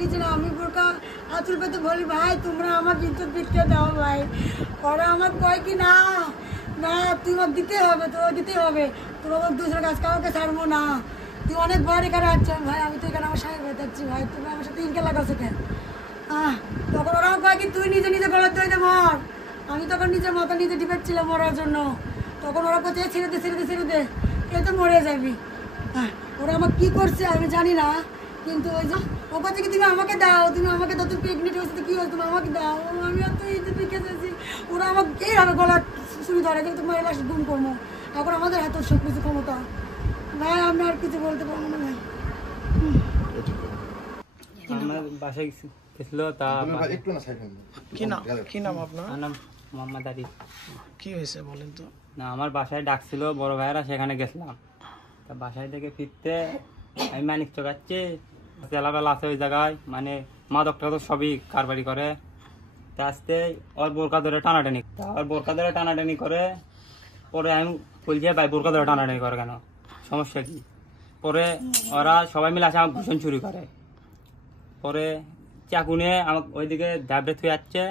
নিচে না, আমি বোরকা আঁচল পেতে বলি ভাই তোমরা আমাকে ইজ্জত দিতে দাও ভাই। ওরা আমার কয় কি না না তুই আমার দিতে হবে, তোর দিতে হবে, তোর আমার দুসরা কাজ কাউকে ছাড়বো না, তুই অনেক ভয় এখানে আসছো। ভাই আমি তো এখানে আমার স্বামী যাচ্ছি ভাই, তুমি আমার সাথে ইনকে লাগাচ্ছো কেন? তখন ওরা কয় কি তুই নিজে নিজে গলার দইতে মর। আমি তখন নিজের মাথা নিজে টিপেছিলাম মরার জন্য। তখন ওরা কোথায় ছেড়ে দে ছেড়ে দে ছেড়ে দে, এ তো মরে যাবি। ওরা আমার কী করছে আমি জানি না, কিন্তু ওই যে ও কাছে কি তুমি আমাকে দাও, তুমি আমাকে দাও, তুমি প্রেগনেন্ট হয়েছে কী হয়েছে তুমি আমাকে দাও। আমি এত ইজ্জত দেখে যাচ্ছি, ওরা আমাকে এইভাবে গলা শুরু ধরে যে তোমার লাশ গুম করবো। এখন আমাদের হাতে সব কিছু ক্ষমতা ভাই, আমি আর কিছু বলতে পারবো না ভাই। আমার বাসায় গেছিল তা কি নাম আপনার? নাম মোহাম্মদ আরিফ। কি হয়েছে বলেন তো? না আমার বাসায় ডাকছিল বড় ভাইয়েরা, সেখানে গেছিলাম। তা বাসায় থেকে ফিরতে আমি মানিক চোখাচ্ছি, তেলাবেলা আছে ওই জায়গায়, মানে মাদক টাদক সবই কারবারি করে। তা আসতে ওর বোরকা ধরে টানাটানি, তা ওর বোরকা ধরে টানাটানি করে। পরে আমি বলছি ভাই বোরকা ধরে টানাটানি করে কেন, সমস্যা কি? পরে ওরা সবাই মিলে আসে আমার ভূষণ চুরি করে। পরে চাকু নিয়ে আমাকে ওইদিকে দাবড়ে থুয়ে যাচ্ছে।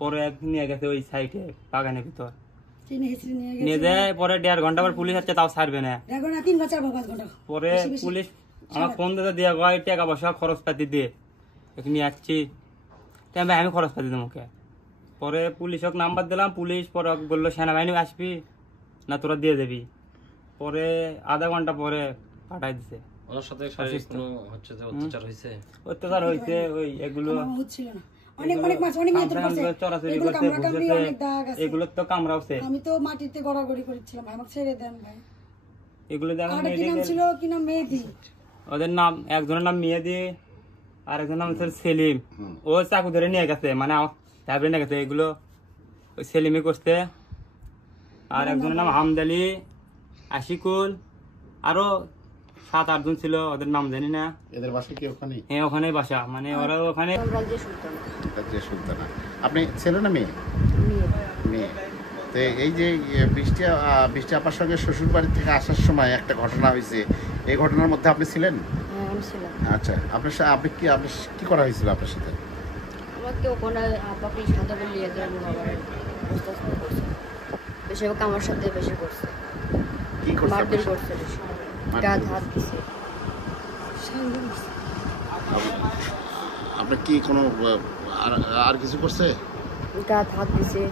পরে নিয়ে গেছে ওই সাইডে বাগানের ভিতর নিয়ে যায়। পরে 1.5 ঘন্টা পর পুলিশ আসছে, তাও ছাড়বে না। পরে পুলিশ আমার ফোন দিতে দিয়ে কয় টাকা পয়সা খরচপাতি দিয়ে নিয়ে যাচ্ছি। আমি খরচপাতি দেবো মুখে। পরে পুলিশক নাম্বার দিলাম, পুলিশ পরে বললো সেনাবাহিনী আসবি না তোরা দিয়ে দেবি। পরে আধা ঘন্টা পরে পাঠাই দিছে। ওনার সাথে শারীরিক কোনো হচ্ছে যে অত্যাচার হয়েছে? অত্যাচার হয়েছে, ওই এগুলো চড়াচড়ি করছে, এগুলো তো কামড়াওছে। আমি তো মাটিতে গড়াগড়ি করেছিলাম, আমাকে ছেড়ে দেন ভাই। এগুলো ছিল কি না মেহেদি, ওদের নাম, একজনের নাম মেহেদি আর একজনের নাম হচ্ছে সেলিম। ও চাকু ধরে নিয়ে গেছে, মানে তারপরে নিয়ে গেছে। এগুলো ওই সেলিমই করছে। আর একজনের নাম হামদালি, আশিকুল, আরো 7-8 জন ছিল, ওদের নাম জানি না। এদের বাসা কি ওখানে? হ্যাঁ ওখানে বাসা, মানে ওরা ওখানে। সুলতানা। আপনি ছেলে না মেয়ে? মেয়ে। তো এই যে বৃষ্টি আপার সঙ্গে শ্বশুর বাড়ি থেকে আসার সময় একটা ঘটনা হয়েছে, এই ঘটনার মধ্যে আপনি ছিলেন? আচ্ছা, আপনি কি করা হয়েছিল আপনার সাথে? আমাকে ওখানে আপাকে সাদা বলে নিয়ে গেলেন, বেশিরভাগ আমার সাথে বেশি করছে। কি করছে? মারধর করছে, গায়ে হাত দিছে। আপনি কি কোনো আর কিছু করছে? গায়ে হাত দিছে।